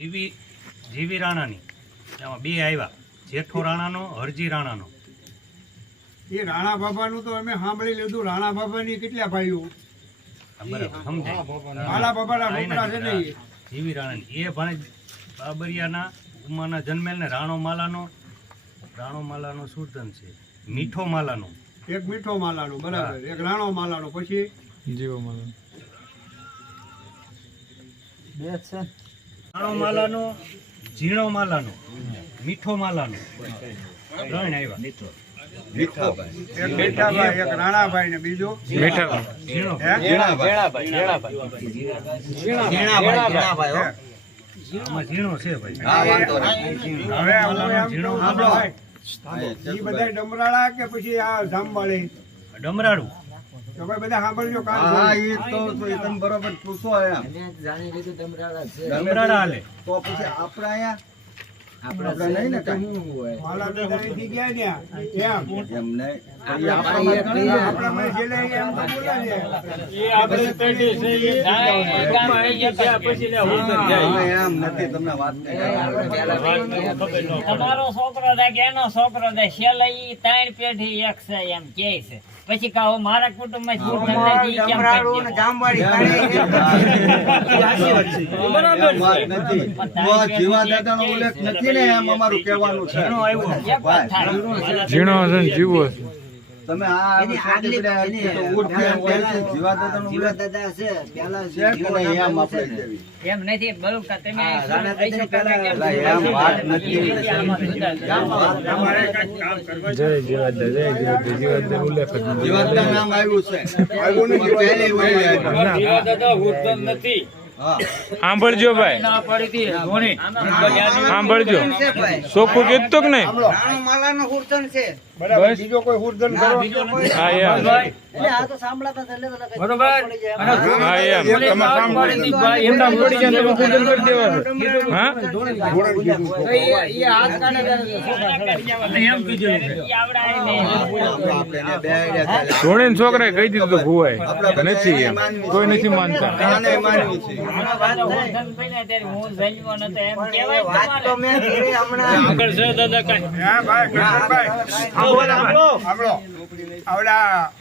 જીવી રાણાની એમાં બે આવ્યા, જેઠો રાણાનો, હરજી રાણાનો. એ રાણા બાબાનું તો અમે સાંભળી લીધું. રાણા બાબાની કેટલા ભાઈઓ? બરાબર સમજાય. રાણા બાબાના છોકરા છે ને એ. જીવી રાણાની એ ભાણે બાબરિયાના ઉમાના જન્મેલ ને રાણો માલાનો સુરતન છે. મીઠો માલાનો એક મીઠો માલાનો, બરાબર, એક રાણો માલાનો, પછી જીવો માલાનો બે છે. રાણો માલાનો, ઝીણો માલાનો, મીઠો માલાનો ત્રણ આવ્યા. એક મીઠાભાઈ, એક રાણાભાઈ ને બીજો મીઠા ઝીણો આમાં ઝીણો છે ભાઈ. હવે ઝીણો ભાઈ એ બધા ડમરાળા કે પછી આ જામવાળી ડમરાડું તો ભાઈ બધા સાંભળજો. હા, એ તો તમે બરોબર પૂછો એમ. ડમરાડા હાલે. તો પછી આપણે અહીંયા આપણે નહીં ને કાંઈ. માલા તો ત્યાંથી ગયા ને એમ એમ નહીં. આપણા મને છેલ્લે એમ તો બોલે છે. અમે એમ નથી તમને વાત કરી. તમારો છોકરો થાય કે એનો છોકરો થાય, છેલ્લે ઈ ત્રણ પેઢી એક છે એમ કે છે. પછી કહો મારા કુટુંબ માં એમ વાત નથી. તો જીવા દાદાનો ઉલ્લેખ નથી ને એમ અમારું કહેવાનું છે. ઝીણો છે ને જીવો છે. તમે આ જીવા દાદાનો ઉલ્લેખ છે કે નહીં એમ આપણે કહેવી. એમ નથી બરોબર કે તમે એમ વાત નથી. જય જીવાદા, જય જીવાદા. જીવાદા ઉલ્લેખ જ નથી. જીવાદા નામ આવ્યું છે. પહેલી વહેલી આવ્યું. હા. સાંભળજો ભાઈ, સાંભળજો. સોખું કીધું કે નહીં? બરાબર, બીજો કોઈ હુરધન કરો. હા એમ. હા એમ. તમે સાંભળી એમના પડી જાય તમે પૂજન કરી દેવાનું. હા ધોણી છોકરાએ કહી દીધું તો ભુવાય નથી એમ, કોઈ નથી માનતા. આને માનવી છે. હા ભાઈ, સાંભળો. આવડા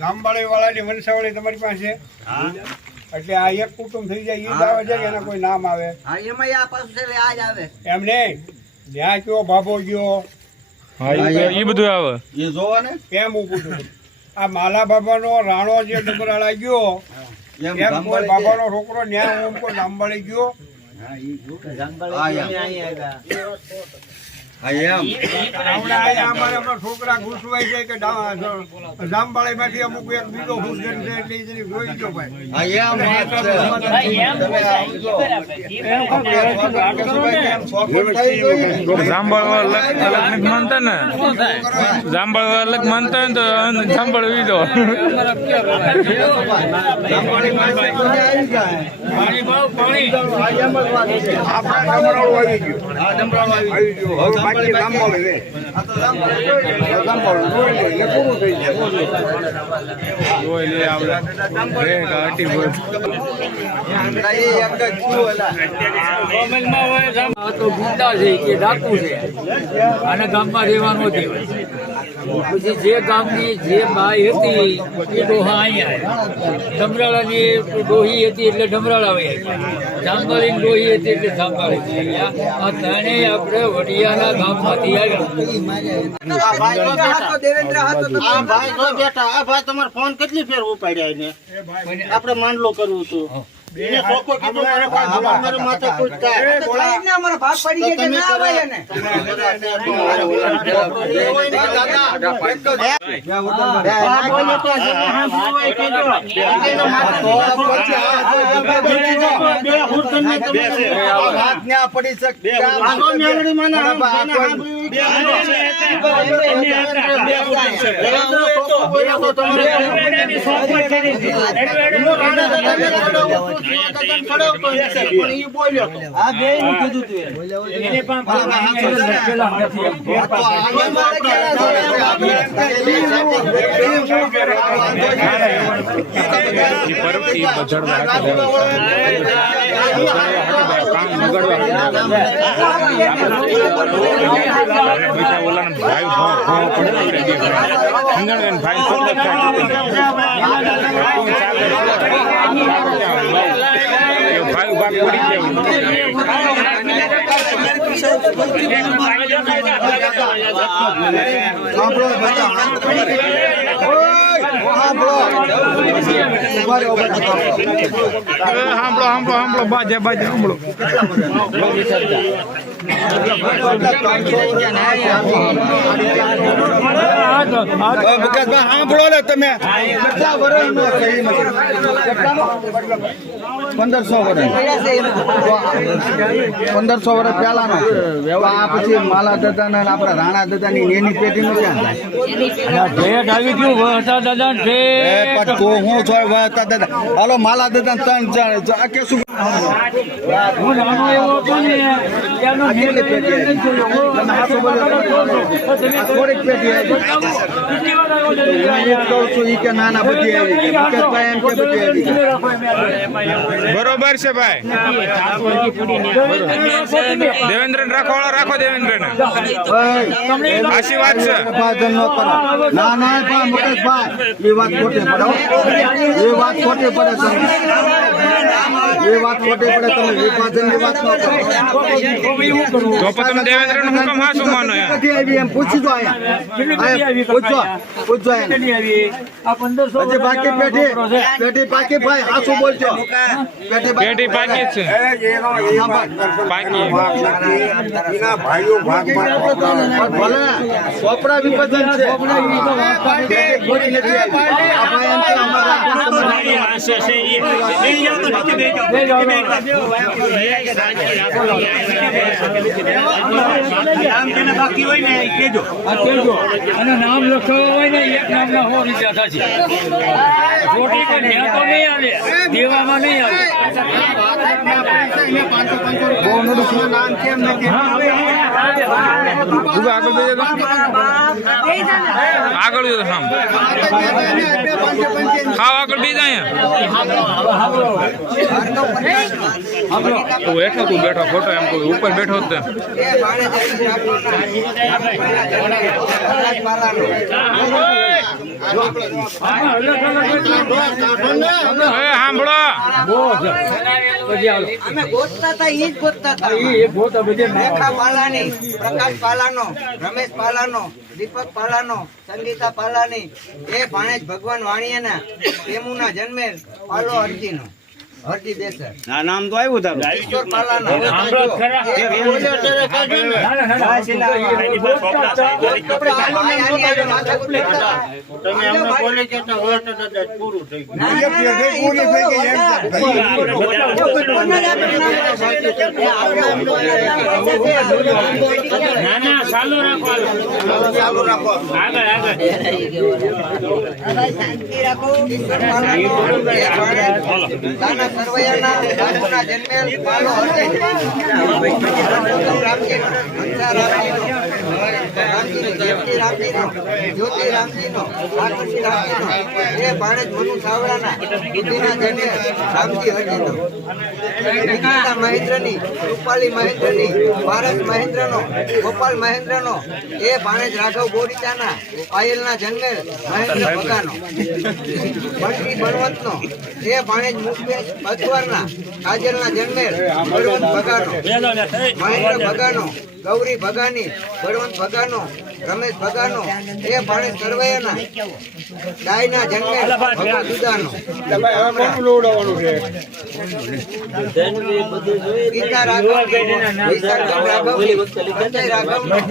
જામવાળી વાળાની વંશાવળી તમારી પાસે, એટલે આ એક કુટુંબ થઈ જાય. ઈદ આવે છે કે એના કોઈ નામ આવે એમ નહીં. ત્યાં કયો બાબો ગયો હા એ બધું આવે. એ જોવો ને એમ હું પૂછું છું. આ માલા બાબાનો રાણો જે ડમરાળા ગયો એમ એમ કોઈ બાબાનો છોકરો ન્યા એમ કોઈ જામવાળી ગયો. હા એમ. આવડા અહીંયા અમારે આપણા છોકરા ઘૂસવાઈ જાય કે જામવાળી માંથી અમુક એક બીજો હુસગન છે એટલે ઈ જરી જોઈ ગયો ભાઈ. હા એમ વાત છે. તમે આવજો. એમ શોખવટ થઈ ગઈ ને. જાંબળ અલગ નથી માનતા ને, જાંબળ અલગ માનતા હોય ને તો જાંબળ વીધો. જામવાળી પાસે કોને આવી જાય? આપણા ડમરાળું આવી ગયું. હા, ડમરાળું આવી ગયું. હવે બાકી જામવાળી રહે. આ તો જામવાળી. જામવાળી જોઈ લે એટલે પૂરું થઈ જાય. જોઈ લે આપણે રે ગાટી બોલ. આ એ એક જ છું એલા. તો ગુંડા છે કે ડાકુ છે અને ગામમાં રહેવાનું દેવાય. પછી જે ગામની જે બાઈ હતી એ ડોહા અહીંયા ડમરાળાની ડોહી હતી એટલે ડમરાળા આવ્યા, જામવાળી ડોહી હતી એટલે જામવાળી આવ્યા. આ ત્રણેય આપણે વડિયાના ગામમાંથી ભાઈ તમારો ફોન કેટલી ફેર ઉપાડ્યા એને આપણે માંડલો કરવું હતું. એને સોકો કીધું મારે માથે પૂછતા પડી શકે. કામ સાંભળો બધા સાંભળો બાજે સાંભળો સાંભળો ને તમે કેટલા વર્ષનો 1500 વર્ષ 1500 વર્ષ પહેલાનો આ પછી માલા દાદા ને આપડા રાણા દાદા ની નેની પેઢી નું ક્યાં થાય આવી ગયું વહતા દાદા પણ તો હું છો વહતા દાદા હાલો માલા દાદા ત્રણ આ કે શું હું નાનો એવો હતો ને એનો કેટલી પેઢી આવી? તમે હાથો બોલો થોડીક પેઢી આવી હું કહું છું ઈ કે નાના બધી આવી મુકેશભાઈ એમ કે બધી આવી બરોબર છે ભાઈ દેવેન્દ્ર રાખો દેવેન્દ્ર ને આશી વાત છે વિભાજન ન કરો ના પણ મુકેશભાઈ એ વાત ખોટી પડે એ વાત ખોટી પડે તમે વિભાજન ની વાત ન કરો તો પછી તમે દેવેન્દ્ર નું હુકમ હાસું માનો યાર કદી આવી એમ પૂછી જો આયા પૂછજો એને આ 1500 હજી બાકી પેઢી બાકી ભાઈ હાસું બોલજો પેઢી બાકી જ છે બાકી ભલે ચોપડા વિભાજન છે ખોટી નથી આવી. આ ભાઈ એમ કે અને નામ લખાવવા હોય ને એક નામના 100 રૂપિયા થશે છોટી કે ત્યાં તો નહીં આવે દેવામાં નહીં આવે નામ કેમ નથી આગળ આમ હા આગળ બીજા તું બેઠો ખોટો એમ કોઈ ઉપર બેઠો જ સાંભળો અમે ગોતતા હતા ઈ જ ગોતતા હતા રેખા પાલાની, પ્રકાશ પાલાનો, રમેશ પાલાનો, દીપક પાલાનો, સંગીતા પાલાની એ ભાણેજ ભગવાન વાણિયાના તેමුના જન્મેલ પાલો હરજીનો હરજી દેસર આ નામ તો આવ્યું તારું ઈશ્વર પાલાનો તમે અમને બોલે કે તો હોત તો પૂરું થઈ મહેન્દ્રની, રૂપાલી મહેન્દ્રની, પારસ મહેન્દ્રનો, ગોપાલ મહેન્દ્રનો એ ભાણેજ રાઘવ બોરીચાના પાયલના જન્મેલ મહેન્દ્ર ભગાનો, બંટી બળવંતનો એ ભાણેજ મુકેશ અજવારના કાજલના જન્મેલ બળવંત ભગાનો, મહેન્દ્ર ભગાનો, ગૌરી ભગાની, બળવંત ભગાનો, રમેશ ભગાનો એ ભાણેજ સરવૈયાના ગાયના જન્મેલ ભગવાન દુદાનો, ગીતા રાઘવની, વિસર્જન રાઘવની, સંજય રાઘવની,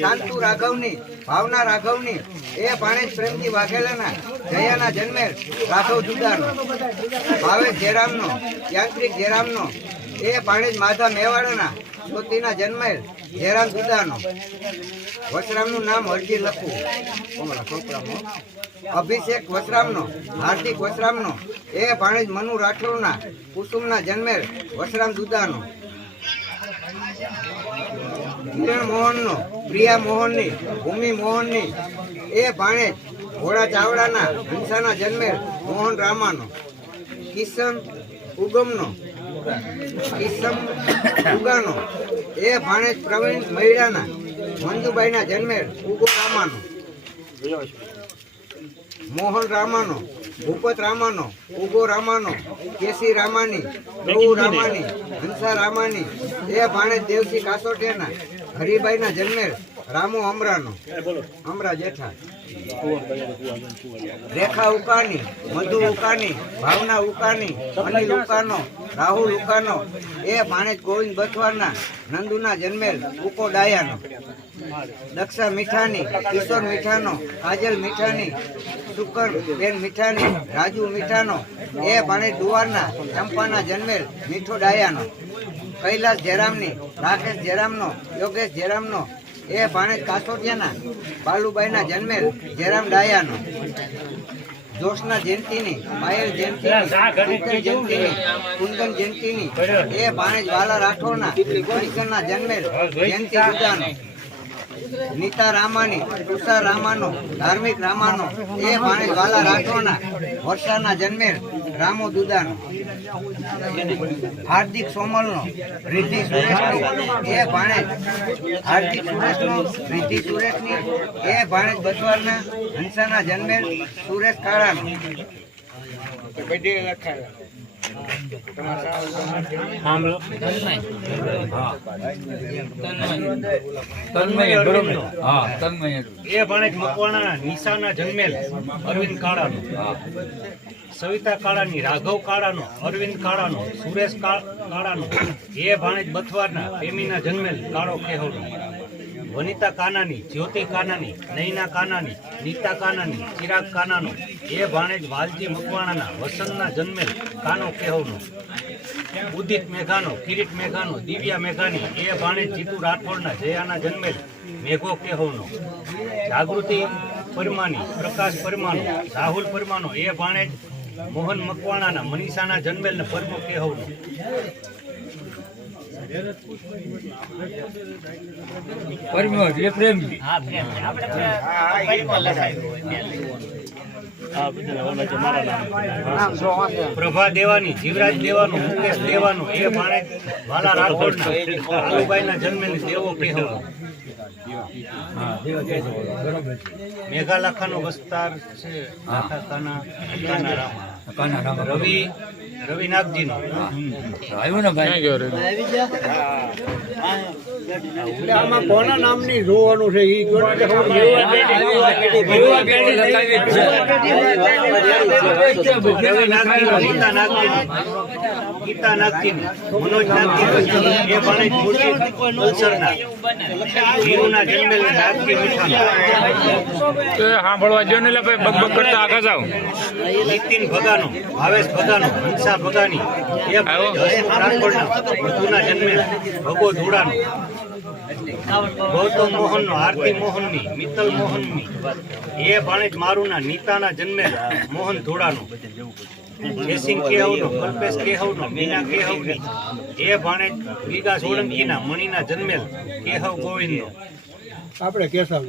શાંતુ રાઘવની, ભાવના રાઘવની એ ભાણેજ પ્રેમજી વાઘેલાના જયાના જન્મેલ રાઘવ દુદાનો, ભાવેશ જયરામનો, યાંત્રિક જયરામનો એ ભાણેજ માધા મેવાડાના જ્યોતિના જન્મેલ જયરામ દુદાનો, વસરામનું નામ હરજી લખવું, અભિષેક વસરામનો, હાર્દિક વસરામનો એ ભાણેજ મનુ રાઠોડના કુસુમના જન્મેલ વસરામ દુદાનો, કિરણ મોહનનો, પ્રિયા મોહનની, ભૂમિ મોહનની એ ભાણેજ ઘોડા ચાવડાના હંસાના જન્મેલ મોહન રામાનો, કિશન ઉગમનો, ઈસમ ઉગાનો એ ભાણેજ પ્રવીણ મહિડાના મંજુબાઈના જન્મેલ ઉગો રામાનો મોહન રામાનો ભૂપત રામાનો ઉગો રામાનો કેસી રામાની ગૌ રામાની હંસા રામાની એ ભાણેજ દેવસી કાસોટિયાના હરિભાઈના જન્મેલ રામુ અમરાનો અમરા જેઠા રેખા ઉકાની મધુ ઉકાની ભાવના ઉકાની અનિલ ઉકાનો રાહુલ ઉકાનો એ ભાણેજ ગોવિંદ બથવારના નંદુના જન્મેલ ઉકો ડાયાનો દક્ષા મીઠાની કિશોર મીઠાનો કાજલ મીઠાની સુકર બેન મીઠાની રાજુ મીઠાનો એ ભાણેજ દુવારના ચંપાના જન્મેલ મીઠો ડાયાનો કૈલાસ જયરામની રાકેશ જયરામનો યોગેશ જયરામનો એ ભાણેજ કાસોટિયાના બાલુબાઈના જન્મેલ જયરામ ડાયાનો જોશના જયંતીની પાયલ જયંતીની જયંતીની કુંદન જયંતીની એ ભાણેજ વાલા રાઠોડના કૃષ્ણના જન્મેલ જયંતી દુદાનો નીતા રામાની તુષાર રામાનો ધાર્મિક રામાનો એ ભાણેજ વાલા રાઠોડના વર્ષાના જન્મેલ રામો દુદાનો હાર્દિક સોમલનો રિદ્ધિ સુરેશનો એ ભાણેજ હાર્દિક સુરેશનો રિદ્ધિ સુરેશની એ ભાણેજ બસવારના હંસાના જન્મેલ સુરેશ કાળાનો એ ભાણેજ મકવાણાના નિશાના જન્મેલ અરવિંદ કાળાનો સવિતા કાળાની રાઘવ કાળાનો અરવિંદ કાળાનો સુરેશ કાળાનો એ ભાણેજ બથવારના પ્રેમીના જન્મેલ કાળો કેહવનો વનિતા કાનાની જ્યોતિ કાનાની નૈના કાનાની નીતા કાનાની ચિરાગ કાનાનો એ ભાણેજ વાલજી મકવાણાના વસંતના જન્મેલ કાનો કેહવનો ઉદિત મેઘાનો કિરીટ મેઘાનો દિવ્યા મેઘાની એ ભાણેજ જીતુ રાઠોડના જયાના જન્મેલ મેઘો કેહવનો જાગૃતિ પરમાની પ્રકાશ પરમાનો રાહુલ પરમાનો એ ભાણેજ મોહન મકવાણાના મનીષાના જન્મેલ ને પરમો કેહવનો પ્રભા દેવાની જીવરાજ દેવાનો મુકેશ દેવાનો એ ભાણેજ વાલા રાઠોડના કાલુબાઈના જન્મેલ દેવો કેહવનો મેઘા લાખાનો વિસ્તાર છે લાખા કાના રવિ નાગજીનો આમાં કોના નામની જોવાનું છે ઈ ગીતા નાગજીની મનોજ નાગજી એ ભાણેજ મુરશીદના વીરુના જન્મેલ નાગજી મીઠાનો સાંભળવા જો ને બગ બગ કરતા આગળ જાવ નીતિન ભગાનો ભાવેશ ભગાનો હંસા ભગાની એ રાજકોટના વધુના જન્મેલ ભગો ધોડાનો ગૌતમ મોહનનો આરતી મોહનની મિત્તલ મોહનની એ ભાણેજ મારુના નીતાના જન્મેલ મોહન ધોડાનો જયસિંહ કેહવનો કલ્પેશ કેહવનો મીના કેહવની એ ભાણેજ ગીગા સોલંકીના મણીના જન્મેલ કેહવ ગોવિંદનો આપણે કેશવ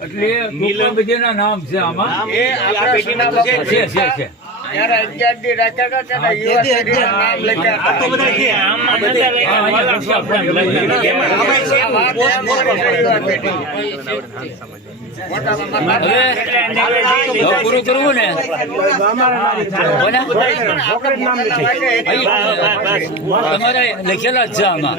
એટલે મિલન બધેના નામ છે આમાં એ આ પેટીના તો છે ત્યારે 11 દી રાખ્યા હતા ત્યારે યુવા પેઢીના નામ લખ્યા આ તો બધા છે આમાં બધા પૂરું કરવું ને તમારે લખેલા જ છે આમાં